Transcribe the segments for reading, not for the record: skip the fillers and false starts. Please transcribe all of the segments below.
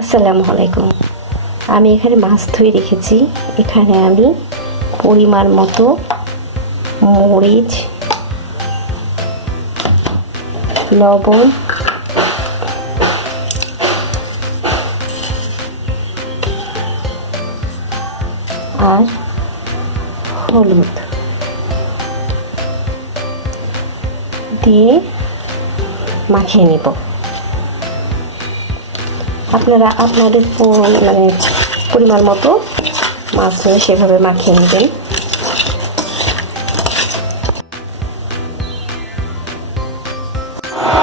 আসসালামু আলাইকুম। আমি এখানে মাছ ধুয়ে রেখেছি। এখানে আমি পরিমাণ মতো মরিচ, লবণ, আর হলুদ দিয়ে মাখিয়ে নিব। আপনারা আপনাদের পরিমাণ মতো মাছ নিয়ে সেভাবে মাখিয়ে নেবেন।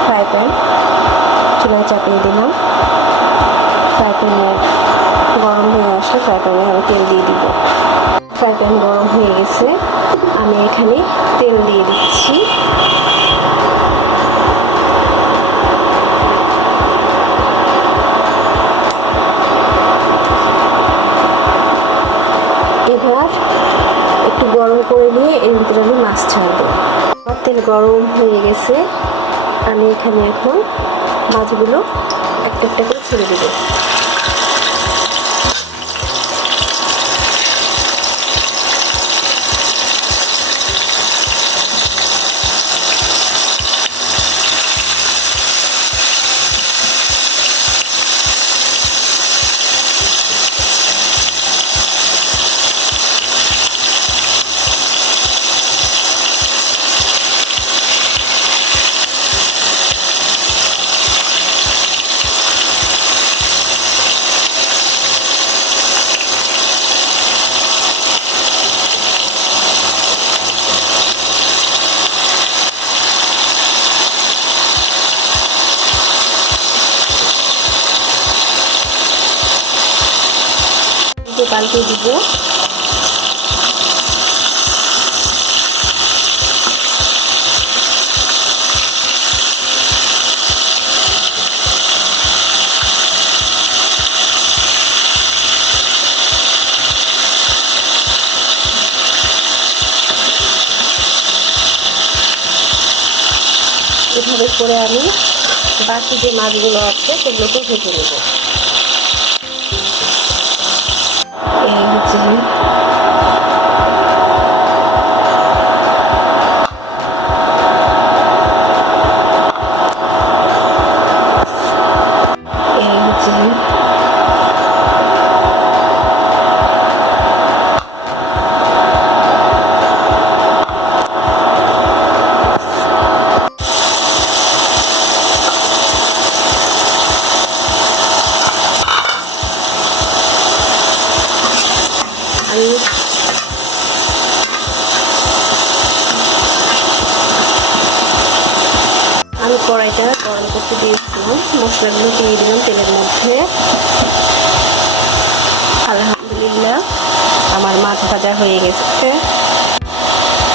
ফ্রাই প্যান চুলায় চাপিয়ে দিলাম। ফ্রাই প্যানে গরম হয়ে আসলে ফ্রাই প্যানে আমি তেল দিয়ে দিব। ফ্রাই প্যান গরম হয়ে গেছে, আমি এখানে তেল দিয়ে দিচ্ছি। এবার একটু গরম করে নিয়ে এর ভিতরে আমি মাছ ছাড়বো। তেল গরম হয়ে গেছে, আমি এখানে এখন মাছগুলো একটা একটা করে ছেড়ে দেবো। পাল্টে দিব। এভাবে করে আমি বাকি যে মাছগুলো আছে সেগুলোকে ভেজে নেব। এই হচ্ছে আমি কড়াইটা গরম করতে দিয়েছিলাম, মশলাগুলো দিয়ে দিলাম তেলের মধ্যে। আলহামদুলিল্লাহ আমার মাছ ভাজা হয়ে গেছে।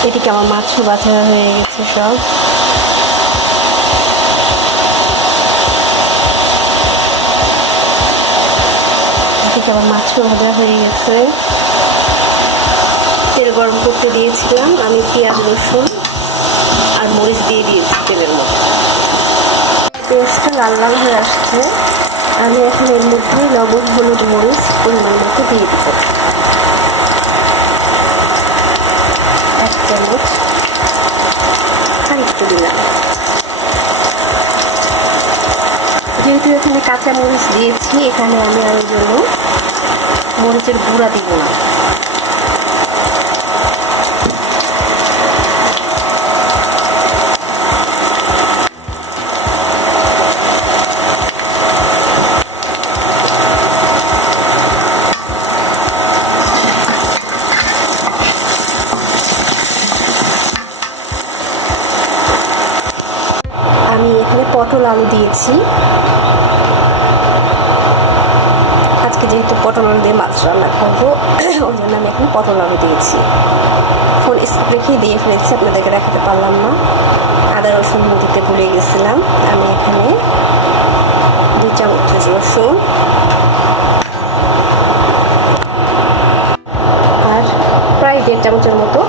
এদিকে আমার মাছও ভাজা হয়ে গেছে সব। এদিকে আমার মাছও ভাজা হয়ে গেছে। তেল গরম করতে দিয়েছিলাম, আমি পেঁয়াজ, রসুন আর মরিচ দিয়ে দিয়েছি তেলের মধ্যে। পেঁয়াজটা লাল লাল হয়ে আসছে, আমি এখন এর মধ্যে লবণ, হলুদ, মরিচ পরিমাণ মতো দিয়ে দিব। 1 চামচ আর একটু দিলাম। যেহেতু এখানে কাঁচা মরিচ দিয়েছি, এখানে আমি আর ওই জন্য মরিচের গুঁড়া দিব না। আমি এখানে পটল আলু দিয়েছি। আজকে যেহেতু পটল আলু দিয়ে মাছ রান্না করবো, ওই জন্য আমি এখানে পটল আলু দিয়েছি। ফোন স্কিপ রেখেই দিয়ে ফেলেছি, আপনাদেরকে দেখাতে পারলাম না। আদা রসুন দিতে ভুলে গেছিলাম। আমি এখানে 2 চামচ রসুন আর প্রায় 1.5 চামচের মতো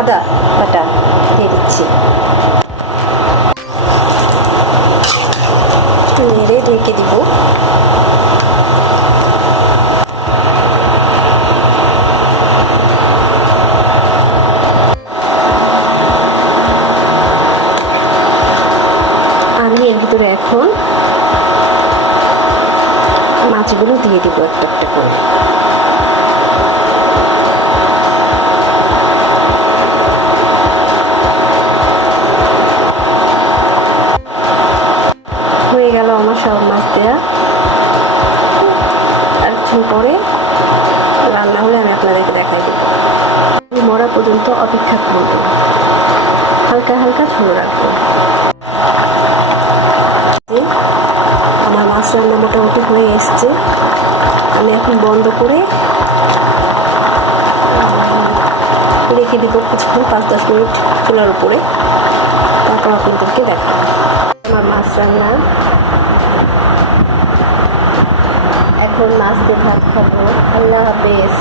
আদা বাটা দিয়ে দিচ্ছি। ঢেকে দিব। আমি এর ভিতরে এখন মাছগুলো দিয়ে দিব একটা একটা করে। হয়ে গেল আমার সব মাছ দেওয়া। আর কিছুক্ষণ পরে রান্না হলে আমি আপনাদেরকে দেখাই দেবো। মরা পর্যন্ত অপেক্ষা করব, হালকা হালকা ঝোল রাখবো। আমার মাছ রান্না মোটামুটি হয়ে এসছে। আমি এখন বন্ধ করে রেখে দিব কিছুক্ষণ, 5-10 মিনিট চুলার উপরে, তারপর আপনাদেরকে দেখাবো আমার মাছ রান্না। এখন মাছ দিয়ে ভাত খাবো। আল্লাহ হাফেজ।